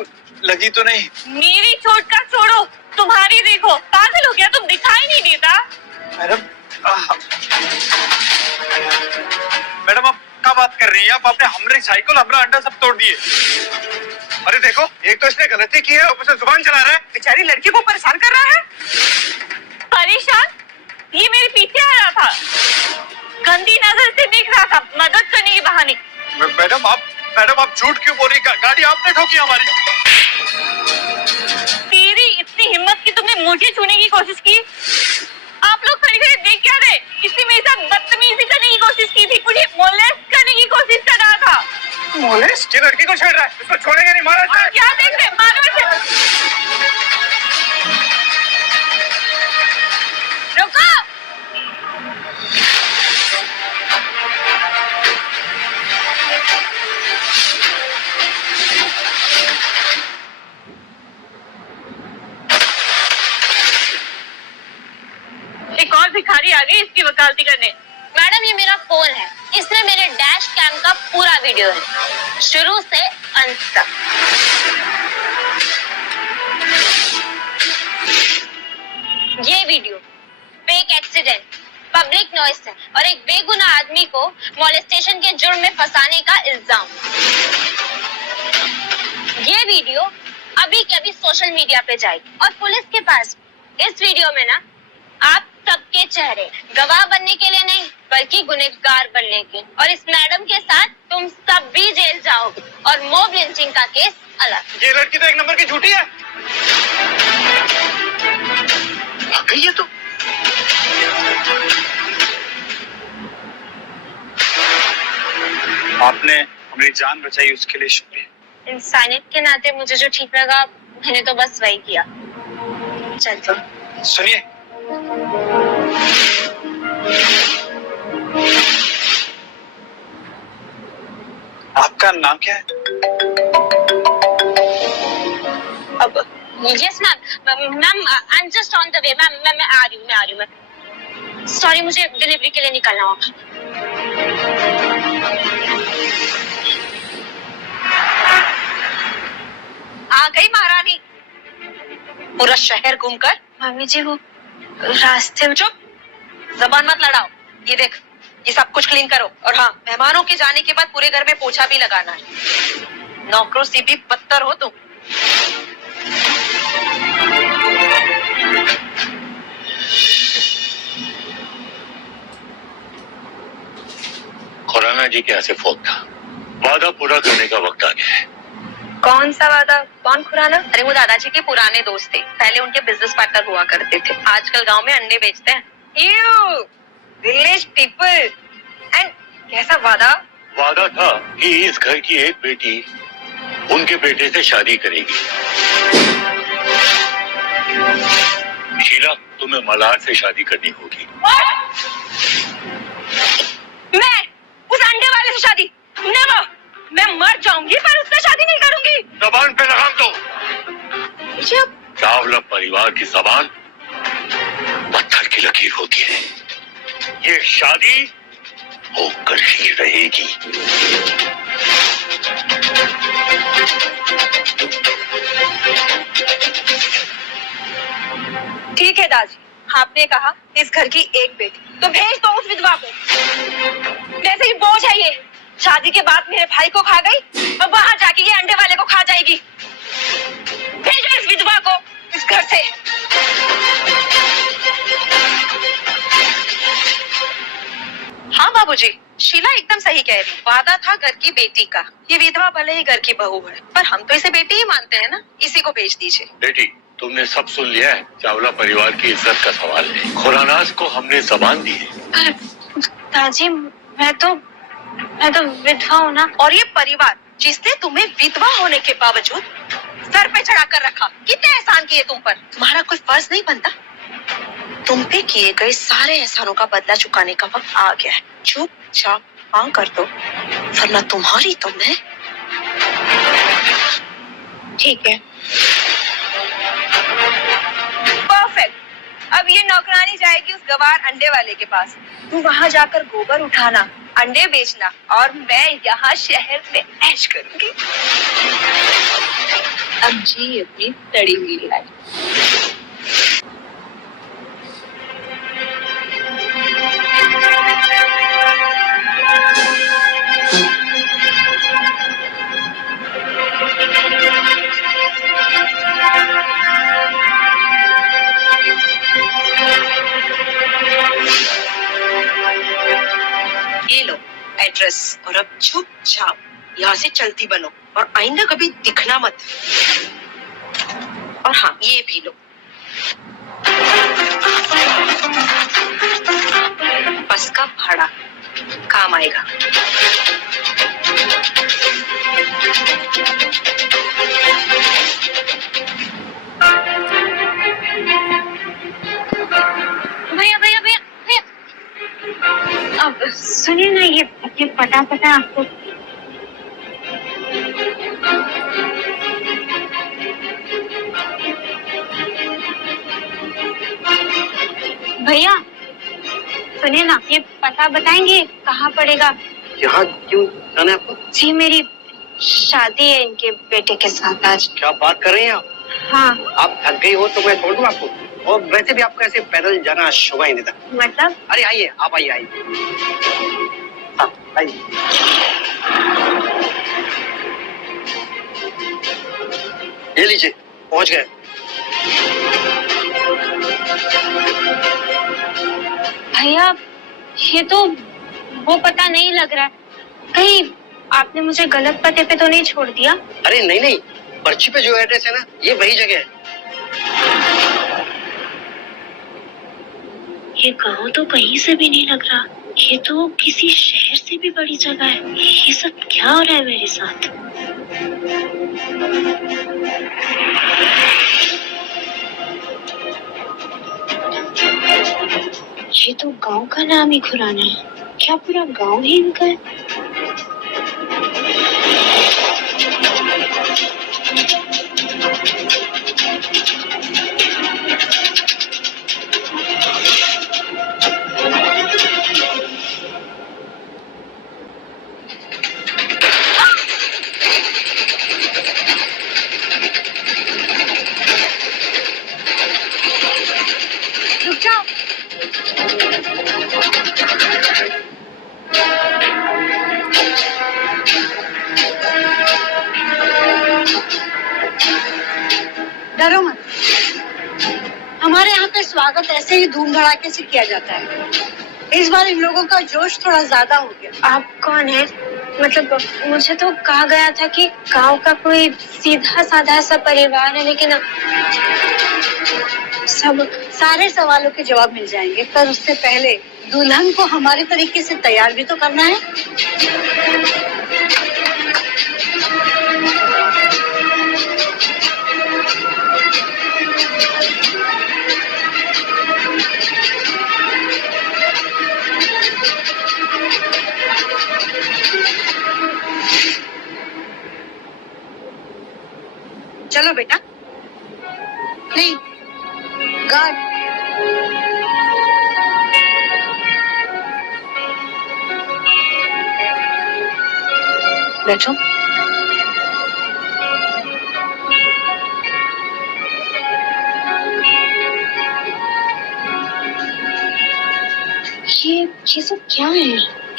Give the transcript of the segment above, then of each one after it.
कुछ लगी तो नहीं? मेरी चोट का छोड़ो, तुम्हारी देखो। पागल हो गया तुम, दिखाई नहीं देता? मैडम मैडम आप क्या बात कर रही हैं? आप अपने हमारी साइकिल हमारा अंडा सब तोड़ दिए। अरे देखो, एक तो इसने गलती की है, ऊपर से जुबान चला रहा है। बेचारी लड़की को परेशान कर रहा है। परेशान? ये मेरे पीछे आ रहा था, गंदी नजर से देख रहा था, मदद करने के बहाने। मैडम आप झूठ क्यों बोल रही? गाड़ी आपने ठोकी हमारी। तेरी इतनी हिम्मत कि तुमने मुझे छूने की कोशिश की? आप लोग खड़े खड़े देख क्या रहे? इसने मेरे साथ बदतमीजी करने की कोशिश की थी, मुझे मोलेस्ट करने की कोशिश कर रहा था। मोलेस्ट? ये लड़की को छेड़ रहा है, इसको छोड़ेंगे नहीं, मारा जाए। क्या देख रहे? मारो इसे। रुको। एक और भिखारी आ गई इसकी वकालती करने। मैडम ये मेरा फोन है, इसमें मेरे डैश कैम का पूरा वीडियो है, शुरू से अंत तक। ये video fake accident, public noise है और एक बेगुनाह आदमी को मॉलेस्टेशन के जुर्म में फंसाने का इल्जाम। ये वीडियो अभी के अभी सोशल मीडिया पे जाएगी और पुलिस के पास। इस वीडियो में ना आप सबके चेहरे गवाह बनने के लिए नहीं बल्कि गुनहगार बनने के, और इस मैडम के साथ तुम सब भी जेल जाओगे और मॉब लिंचिंग का केस अलग। ये लड़की तो एक नंबर की झूठी है। आ गई है तो। आपने हमारी जान बचाई, उसके लिए शुक्रिया। इंसानियत के नाते मुझे जो ठीक लगा मैंने तो बस वही किया। चल तो सुनिए, आपका नाम क्या है? अब yes ma'am I am just on the way. मैं आ रही हूँ। सॉरी, मुझे डिलीवरी के लिए निकलना होगा। आ गई महारानी, पूरा शहर घूमकर। मम्मी जी वो रास्ते में। चुप, जबान मत लड़ाओ। ये देख, ये सब कुछ क्लीन करो, और हाँ, मेहमानों के जाने के बाद पूरे घर में पोछा भी लगाना है। नौकरों से भी बदतर हो तुम। खुराना जी के यहाँ से फोन था, वादा पूरा करने का वक्त आ गया है। कौन सा वादा? कौन खुराना? अरे वो दादाजी के पुराने दोस्त थे, पहले उनके बिजनेस पार्टनर हुआ करते थे। आजकल गांव में अंडे बेचते हैं। You village people. एंड कैसा वादा? वादा था कि इस घर की एक बेटी उनके बेटे से शादी करेगी। शीला, तुम्हें मल्हार से शादी करनी होगी। मैं उस अंडे वाले से शादी? नेवर। मैं मर जाऊंगी पर उससे शादी नहीं करूंगी। जबान पे लगाम दो। चावला परिवार की जबान पत्थर की लकीर होती है। ये शादी होकर ही रहेगी। ठीक है दादी, आपने कहा इस घर की एक बेटी, तो भेज दो उस विधवा को। वैसे ही बोझ है ये, शादी के बाद मेरे भाई को खा गई और वहां जाके ये अंडे वाले को खा जाएगी। भेजो इस विधवा को इस घर से। हाँ बाबूजी, शीला एकदम सही कह रही। वादा था घर की बेटी का, ये विधवा भले ही घर की बहू है पर हम तो इसे बेटी ही मानते हैं ना। इसी को भेज दीजिए। बेटी, तुमने सब सुन लिया है। चावला परिवार की इज्जत का सवाल है। खुरानास को हमने जबान दी है। दादी मैं तो विधवा हूँ ना। और ये परिवार जिसने तुम्हें विधवा होने के बावजूद सर पे चढ़ा कर रखा, कितने एहसान किए तुम पर। तुम्हारा कोई फर्ज नहीं बनता? तुम पे किए गए सारे एहसानों का बदला चुकाने का वक्त आ गया है। चुपचाप हाँ कर दो, वरना तुम्हारी तो मैं। ठीक है, परफेक्ट। अब ये नौकरानी जाएगी उस गवार अंडे वाले के पास। तू वहां जाकर गोबर उठाना, अंडे बेचना, और मैं यहाँ शहर में ऐश करूंगी। अब जी अपनी सड़ी हुई लाइफ। ये लो एड्रेस और अब चुपचाप यहाँ से चलती बनो और आइंदा कभी दिखना मत। और हाँ, ये भी लो। बस का भाड़ा काम आएगा। भैया भैया भैया भैया, अब सुनिए ना, ये पता आपको। भैया सुनिए ना, ये पता बताएंगे कहाँ पड़ेगा? यहाँ क्यों जाना है आपको? जी मेरी शादी है इनके बेटे के साथ आज। क्या बात कर रही हैं आप? हाँ आप थक गई हो तो मैं छोड़ दूँ आपको, और वैसे भी आपको ऐसे पैदल जाना शोभा ही नहीं देता। मतलब? अरे आइए, आप आइए। हाँ आइए। ये लीजिए, पहुँच गए। भैया ये तो वो पता नहीं लग रहा है, कहीं आपने मुझे गलत पते पे तो नहीं छोड़ दिया? अरे नहीं, पर्ची पे जो एड्रेस है ना, ये वही जगह है। ये गांव तो कहीं से भी नहीं लग रहा, ये तो किसी शहर से भी बड़ी जगह है। ये सब क्या हो रहा है मेरे साथ? ये तो गांव का नाम ही खुराना है, क्या पूरा गांव ही इनका है? रुक जाओ। डरो मत, हमारे यहाँ पे स्वागत ऐसे ही धूम धड़ाके से किया जाता है। इस बार इन लोगों का जोश थोड़ा ज्यादा हो गया। आप कौन है? मतलब मुझे तो कहा गया था कि गांव का कोई सीधा साधा सा परिवार है, लेकिन सब सारे सवालों के जवाब मिल जाएंगे, पर उससे पहले दुल्हन को हमारे तरीके से तैयार भी तो करना है। चलो बेटा, नहीं गार्ड। बैठो। ये सब क्या है?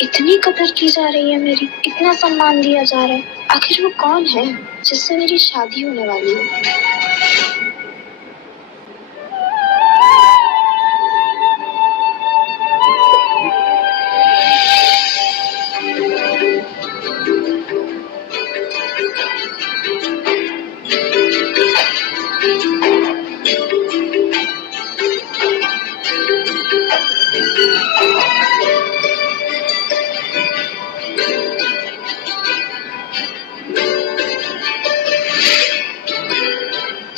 इतनी कदर की जा रही है मेरी, इतना सम्मान दिया जा रहा है। आखिर वो कौन है जिससे मेरी शादी होने वाली है?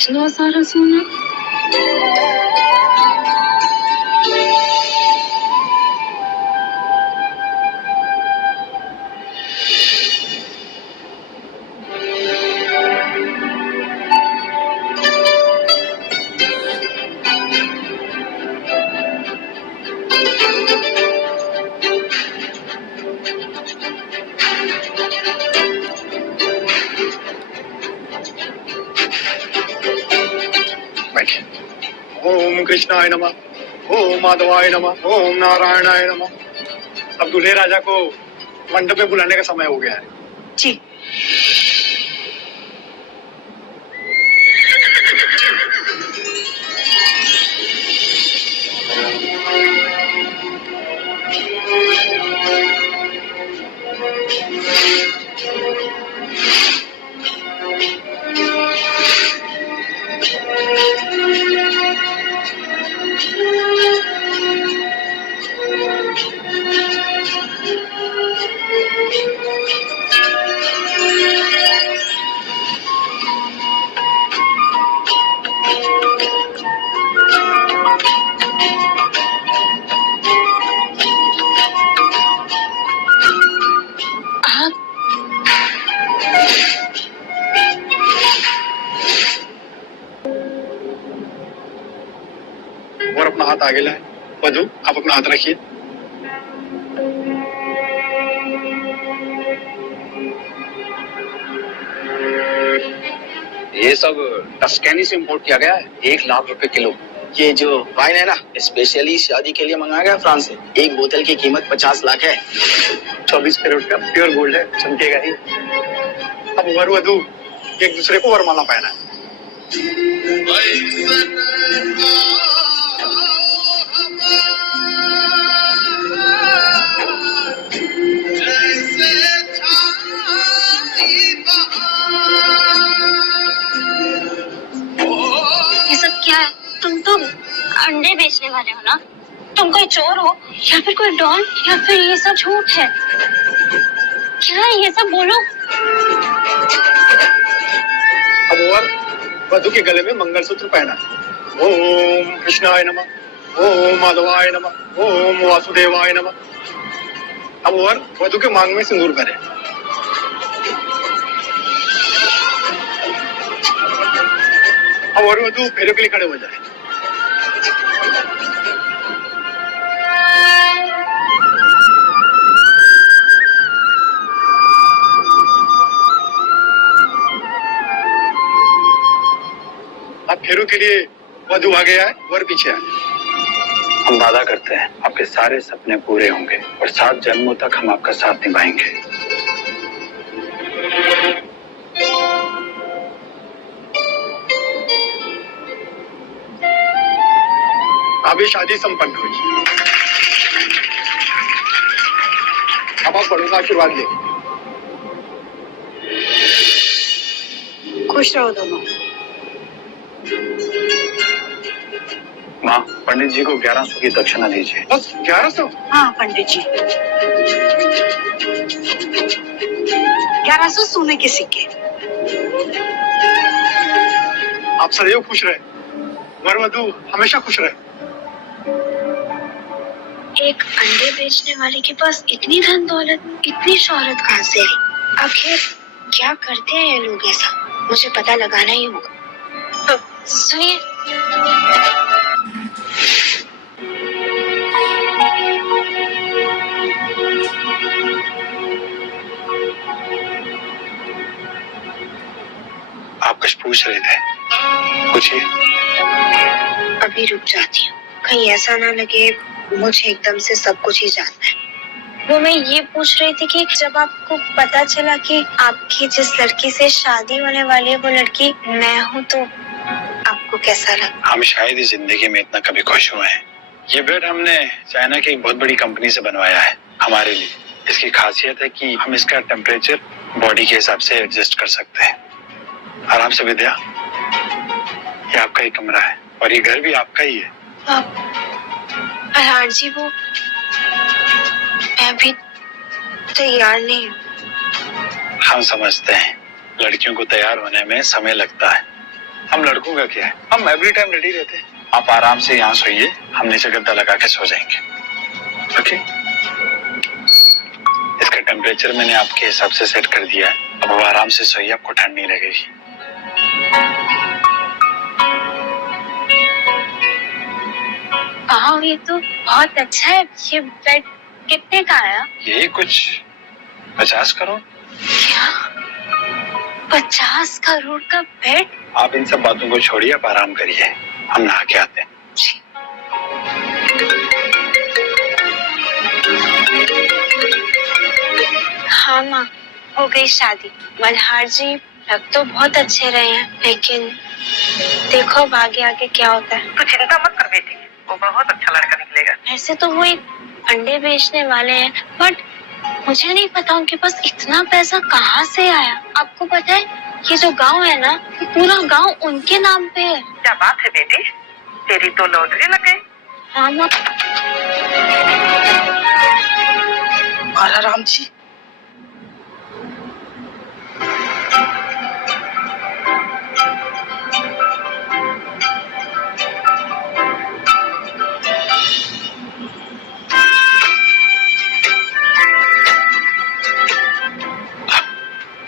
इतना सारा सोना। ओम कृष्णाय नमः, ओम माधवाय नमः, ओम नारायणाय नमः। अब दूल्हे राजा को मंडप में बुलाने का समय हो गया है। जी। और अपना हाथ आगे लाए। वधू, आप अपना हाथ रखिए। ये सब टस्कैनी से इंपोर्ट किया गया है, 1 लाख रुपए किलो। ये जो वाइन है ना, स्पेशली शादी के लिए मंगाया गया फ्रांस से। एक बोतल की कीमत 50 लाख है। 24 कैरेट का प्योर गोल्ड है, चमकेगा ही। अब वर वधू एक दूसरे को वरमाला पहना है। ये सब क्या है? तुम तो अंडे बेचने वाले हो ना? तुम कोई चोर हो या फिर कोई डॉन या फिर ये सब झूठ है? क्या है ये सब? बोलो। अब वर वधू के गले में मंगलसूत्र पहना है। ओम कृष्णाय नमः, ओम माधवाय नमः, ओम वासुदेवाय नमः। अब वर वधू के मांग में सिंदूर भरे। अब वर वधू फेरे के लिए खड़े हो जाए। अब फेरू के लिए वधू आगे आए, वर पीछे आए। हम वादा करते हैं आपके सारे सपने पूरे होंगे और 7 जन्मों तक हम आपका साथ निभाएंगे। अब ये शादी संपन्न हुई। अब आप बड़ों का आशीर्वाद लें। खुश रहो दोनों। माँ, पंडित जी को 1100 की दक्षिणा दीजिए। बस 1100? हाँ पंडित जी, 1100 सोने के सिक्के। आप सदैव खुश रहे, वर वधू हमेशा खुश रहे। एक अंडे बेचने वाले के पास इतनी धन दौलत, इतनी शोहरत कहाँ से आई? आखिर क्या करते हैं ये लोग ऐसा? मुझे पता लगाना ही होगा। सुनिए, आप कुछ पूछ रहे थे, पूछिए। अभी रुक जाती हूँ, कहीं ऐसा ना लगे मुझे एकदम से सब कुछ ही जानना है। वो मैं ये पूछ रही थी कि जब आपको पता चला कि आपकी जिस लड़की से शादी होने वाली है वो लड़की मैं हूँ, तो आपको कैसा लगा? हम शायद इस जिंदगी में इतना कभी खुश हुए हैं। ये बेड हमने चाइना की एक बहुत बड़ी कंपनी से बनवाया है हमारे लिए। इसकी खासियत है कि हम इसका टेम्परेचर बॉडी के हिसाब से एडजस्ट कर सकते हैं। आराम से विद्या, ये आपका ही कमरा है और ये घर भी आपका ही है। अहार जी, वो मैं अभी तैयार नहीं हूँ। हम समझते हैं लड़कियों को तैयार होने में समय लगता है। हम लड़कों का क्या है, हम एवरी टाइम रेडी रहते हैं। आप आराम से यहाँ सोइए, हम नीचे गद्दा लगा के सो जाएंगे। ओके? इसका टेम्परेचर मैंने आपके हिसाब से सेट कर दिया है। अब वो आराम से सोइए, आपको ठंड नहीं लगेगी। हाँ, ये तो बहुत अच्छा है। ये बेड कितने का आया? ये कुछ 50 करोड़। क्या 50 करोड़ का बेड? आप इन सब बातों को छोड़िए, आप आराम करिए, हम नहा के आते हैं। हाँ माँ, हो गई शादी। मल्हार जी लग तो बहुत अच्छे रहे हैं, लेकिन देखो अब आगे आगे क्या होता है। तू चिंता मत कर बेटी, वो बहुत अच्छा लड़का निकलेगा। ऐसे तो वो एक अंडे बेचने वाले हैं, बट मुझे नहीं पता उनके पास इतना पैसा कहाँ से आया। आपको पता है ये जो गांव है ना, पूरा गांव उनके नाम पे है। क्या बात है बेटी, तेरी तो लॉटरी लग गई। हाँ माँ। राम जी,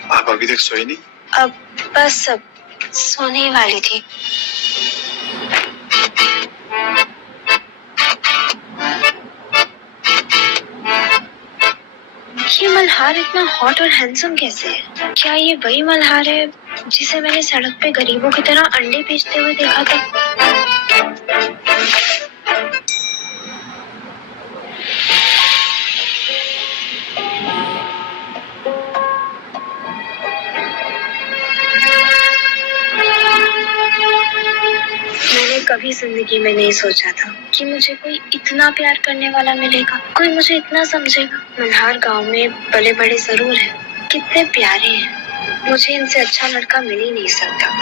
आप अभी तक सोए नहीं? अब बस अब सोने वाली थी। ये मल्हार इतना हॉट और हैंडसम कैसे है? क्या ये वही मल्हार है जिसे मैंने सड़क पे गरीबों की तरह अंडे बेचते हुए देखा था? मैंने कभी जिंदगी में नहीं सोचा था कि मुझे कोई इतना प्यार करने वाला मिलेगा, कोई मुझे इतना समझेगा। मल्हार गांव में बड़े बड़े जरूर हैं, कितने प्यारे हैं, मुझे इनसे अच्छा लड़का मिल ही नहीं सकता।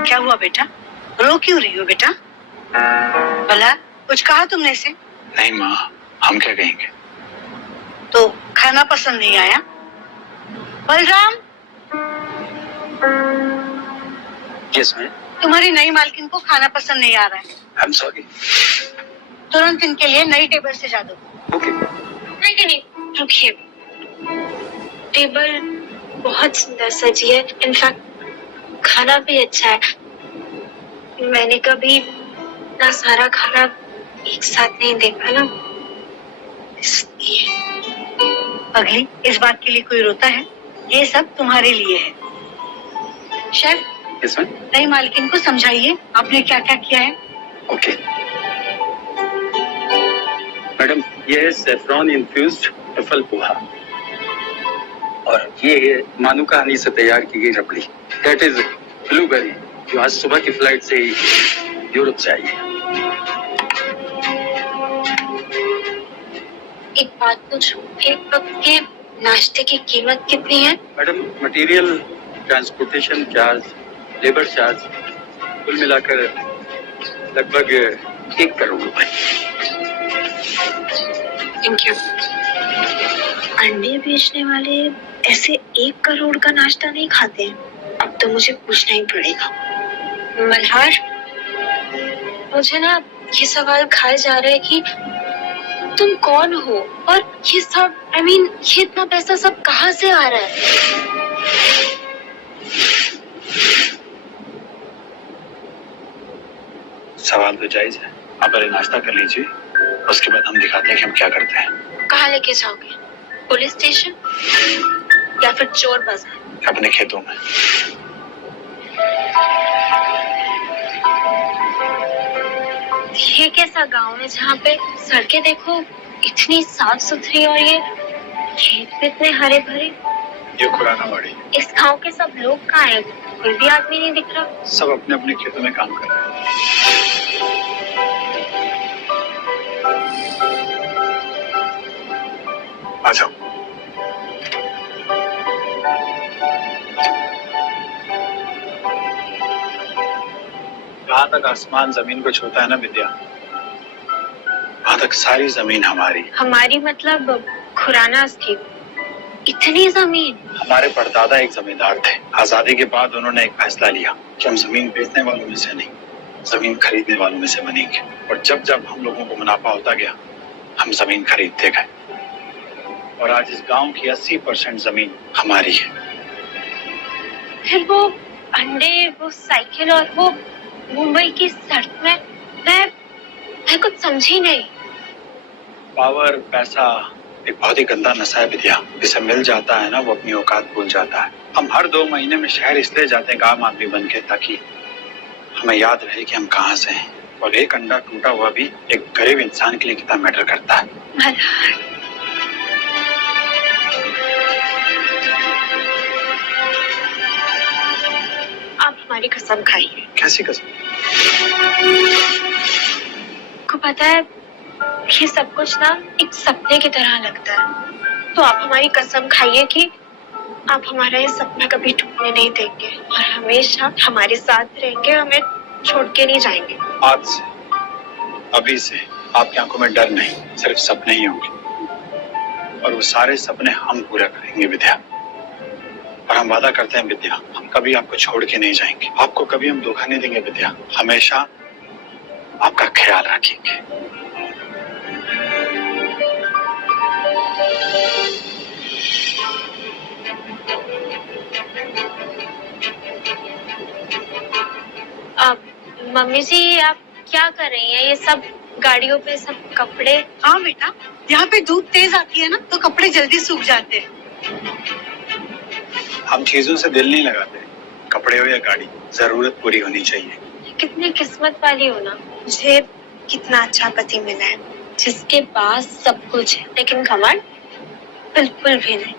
क्या हुआ बेटा, रो क्यों रही हो बेटा? भला कुछ कहा तुमने इसे? नहीं माँ, हम क्या कहेंगे? तो खाना पसंद नहीं आया? Balram, yes ma'am. तुम्हारी नई मालकिन को खाना पसंद नहीं आ रहा है। I am sorry. तुरंत इनके लिए नई टेबल से जा दो। ओके। नहीं, रुकिए। टेबल बहुत सुंदर सजी है, इनफैक्ट खाना भी अच्छा है। मैंने कभी ना सारा खाना एक साथ नहीं देखा ना, इसलिए। पगली, इस बात के लिए कोई रोता है? ये सब तुम्हारे लिए है। Chef, yes ma'am. नई मालकिन को समझाइए आपने क्या क्या किया है। ओके मैडम, ये है सेफ्रॉन इन्फ्यूज्ड ट्रफल पोहा और ये है मानुका हनी से तैयार की गई रबड़ी। दैट इज ब्लूबेरी, जो आज सुबह की फ्लाइट से ही यूरोप से आई है। एक बात पूछूं, एक वक्त के नाश्ते की कीमत कितनी है? Madam, material, transportation charge, labour charge कुल मिलाकर लगभग 1 करोड़ रुपए। Thank you. अंडे बेचने वाले ऐसे 1 करोड़ का नाश्ता नहीं खाते हैं। अब तो मुझे पूछना ही पड़ेगा। मल्हार, मुझे ना ये सवाल खाए जा रहे हैं कि तुम कौन हो और ये सब, ये इतना पैसा सब कहाँ से आ रहा है? सवाल तो जायज है। आप पहले नाश्ता कर लीजिए, उसके बाद हम दिखाते हैं कि हम क्या करते हैं। कहाँ लेके जाओगे? पुलिस स्टेशन या फिर चोर बाजार? अपने खेतों में। ये कैसा गांव है जहाँ पे सड़कें देखो इतनी साफ सुथरी और ये खेत भी इतने हरे भरे? ये खुरानावाड़ी। इस गांव के सब लोग कहाँ हैं? कोई भी आदमी नहीं दिख रहा। सब अपने अपने खेतों में काम कर रहे हैं। आ जाओ। जहाँ तक आसमान जमीन को छूता है ना विद्या, वहाँ तक सारी जमीन हमारी। हमारी मतलब खुराना स्थित इतनी जमीन? हमारे परदादा एक जमींदार थे। आजादी के बाद उन्होंने एक फैसला लिया कि हम जमीन बेचने वालों में से नहीं, जमीन खरीदने वालों में से बनेंगे। और जब जब हम लोगों को मुनाफा होता गया, हम जमीन खरीदते गए और आज इस गांव की 80% जमीन हमारी है। फिर वो अंडे, वो साइकिल और वो मुंबई की सड़क में मैं कुछ समझी नहीं। पावर, पैसा एक बहुत ही गंदा नशा है विद्या। जिसे मिल जाता है ना वो अपनी औकात भूल जाता है। हम हर 2 महीने में शहर इसलिए जाते हैं आम आदमी बन के, ताकि हमें याद रहे कि हम कहाँ से हैं। और एक अंडा टूटा हुआ भी एक गरीब इंसान के लिए कितना मैटर करता है। मल्हार, आप हमारी कसम खाइए। कैसी कसम? आपको पता है ये सब कुछ ना एक सपने की तरह लगता है, तो आप हमारी कसम खाइए कि आप हमारा ये सपना कभी टूटने नहीं देंगे और हमेशा हमारे साथ रहेंगे, हमें छोड़ के नहीं जाएंगे। आज से, अभी से आपकी आंखों में डर नहीं, सिर्फ सपने ही होंगे। और वो सारे सपने हम पूरा करेंगे विद्या। और हम वादा करते हैं विद्या, हम कभी आपको छोड़ के नहीं जाएंगे। आपको कभी हम धोखा नहीं देंगे विद्या। हमेशा आपका ख्याल रखेंगे। अब मम्मी जी आप क्या कर रही हैं? ये सब गाड़ियों पे सब कपड़े। हाँ बेटा, यहाँ पे धूप तेज आती है ना तो कपड़े जल्दी सूख जाते हैं। हम चीजों से दिल नहीं लगाते, कपड़े हो या गाड़ी, जरूरत पूरी होनी चाहिए। कितनी किस्मत वाली हो ना, मुझे कितना अच्छा पति मिला है जिसके पास सब कुछ है लेकिन घमंड बिल्कुल भी नहीं।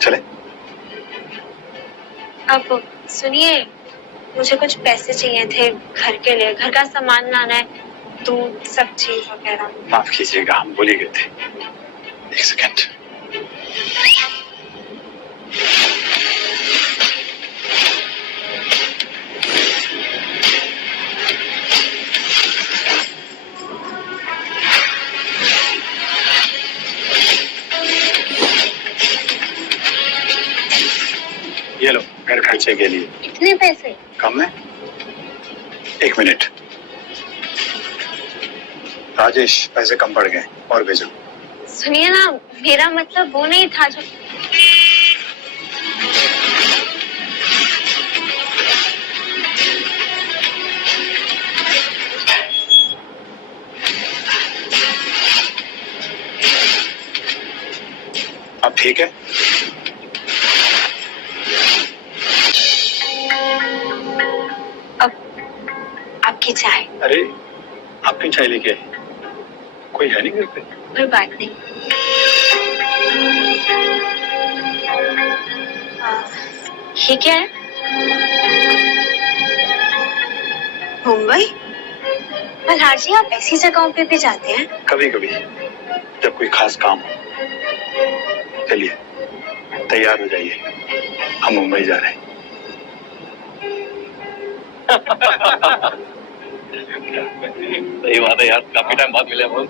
चले। अब सुनिए, मुझे कुछ पैसे चाहिए थे घर के लिए, घर का सामान लाना है, दूध सब्जी वगैरह। माफ कीजिएगा, हम भूल ही गए थे। एक सेकंड। ये लो, घर खर्चे के लिए। इतने पैसे? कम है। 1 मिनट। राजेश, पैसे कम पड़ गए, और भेजो। सुनिए ना, मेरा मतलब वो नहीं था जो। अब ठीक है? आपकी चाय। अरे, आपकी चाय लेके आई। कोई है नहीं घर पे? कोई बात नहीं। ये क्या है? मुंबई? मल्हार जी, आप ऐसी जगहों पे भी जाते हैं? कभी कभी, जब कोई खास काम हो। चलिए, तैयार हो जाइए, हम मुंबई जा रहे हैं। सही बात है यार, काफी टाइम बाद मिले हम।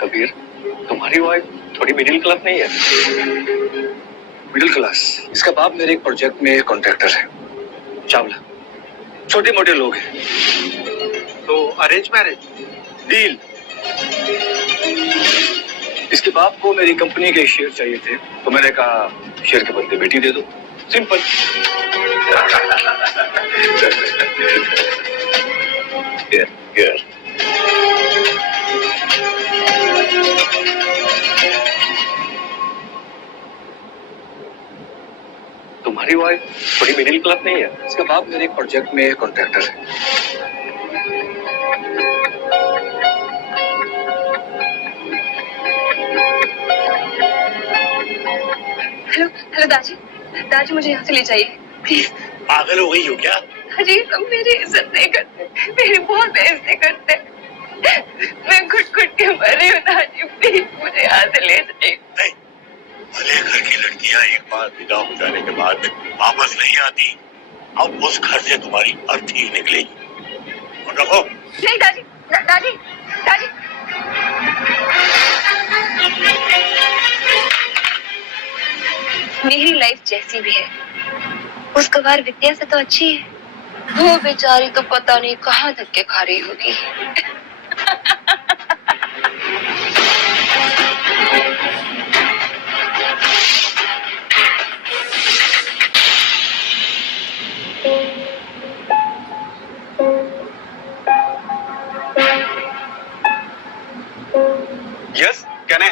कबीर, तुम्हारी वाइफ थोड़ी मिडिल क्लास नहीं है? Middle class? इसका बाप मेरे एक प्रोजेक्ट में कॉन्ट्रैक्टर है, चावला। छोटे मोटे लोग हैं। तो अरेंज मैरिज? डील। इसके बाप को मेरी कंपनी के शेयर चाहिए थे, तो मैंने कहा शेयर के बदले बेटी दे दो। सिंपल। तुम्हारी वाइफ थोड़ी मिडिल क्लास नहीं है? इसका बाप मेरे एक प्रोजेक्ट में कॉन्ट्रैक्टर है। हेलो हेलो दादी, दादी मुझे यहाँ से ले जाइए प्लीज। पागल हो गई हो क्या? दादी तुम मेरी इज्जत नहीं करते, मेरी बहुत बेइज्जती करते। मैं घुट घुट के मर रही हूँ दादी, प्लीज मुझे यहाँ से ले जाइए। नहीं, भले घर की लड़कियां एक बार विदा हो जाने के बाद वापस नहीं आती। अब उस घर से तुम्हारी अर्थी ही निकलेगी। और रखो। नहीं दादी, दादी, दादी। मेरी लाइफ जैसी भी है, उस गवार विद्या से तो अच्छी है। वो बेचारी तो पता नहीं कहाँ धक्के खा रही होगी।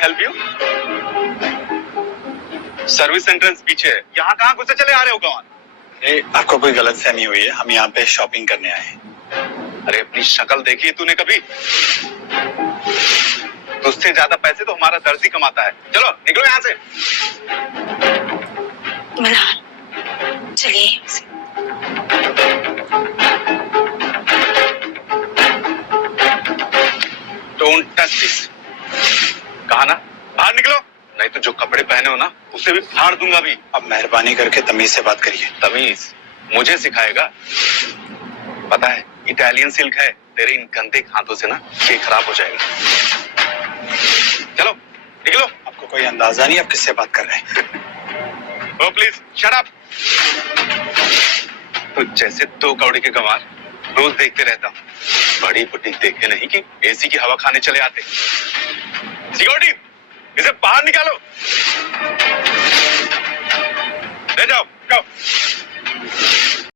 Help you? सर्विस एंट्रेंस पीछे है। यहाँ कहाँ घुसे चले आ रहे हो गवान? आपको कोई गलतफहमी हुई है, हम यहाँ पे शॉपिंग करने आए हैं। अरे अपनी शक्ल देखी है तूने कभी? तुझसे ज्यादा पैसे तो हमारा दर्जी कमाता है। चलो निकलो यहाँ से। मल्हार, चलिए यहाँ से। Don't touch this. कहा ना बाहर निकलो, नहीं तो जो कपड़े पहने हो ना उसे भी फाड़ दूंगा भी। अब मेहरबानी करके तमीज से बात करिए। तमीज मुझे सिखाएगा? पता है इटालियन सिल्क है, तेरे इन गंदे हाथों से ना ये खराब हो जाएगा। चलो निकलो। आपको कोई अंदाजा नहीं आप किससे बात कर रहे हैं। ओ प्लीज शट अप। तो जैसे 2 कौड़ी के गंवार रोज देखते रहता हूँ, बड़ी बुटीक देखे नहीं कि एसी की हवा खाने चले आते। सिक्योरिटी इसे बाहर निकालो। ले जाओ, जाओ।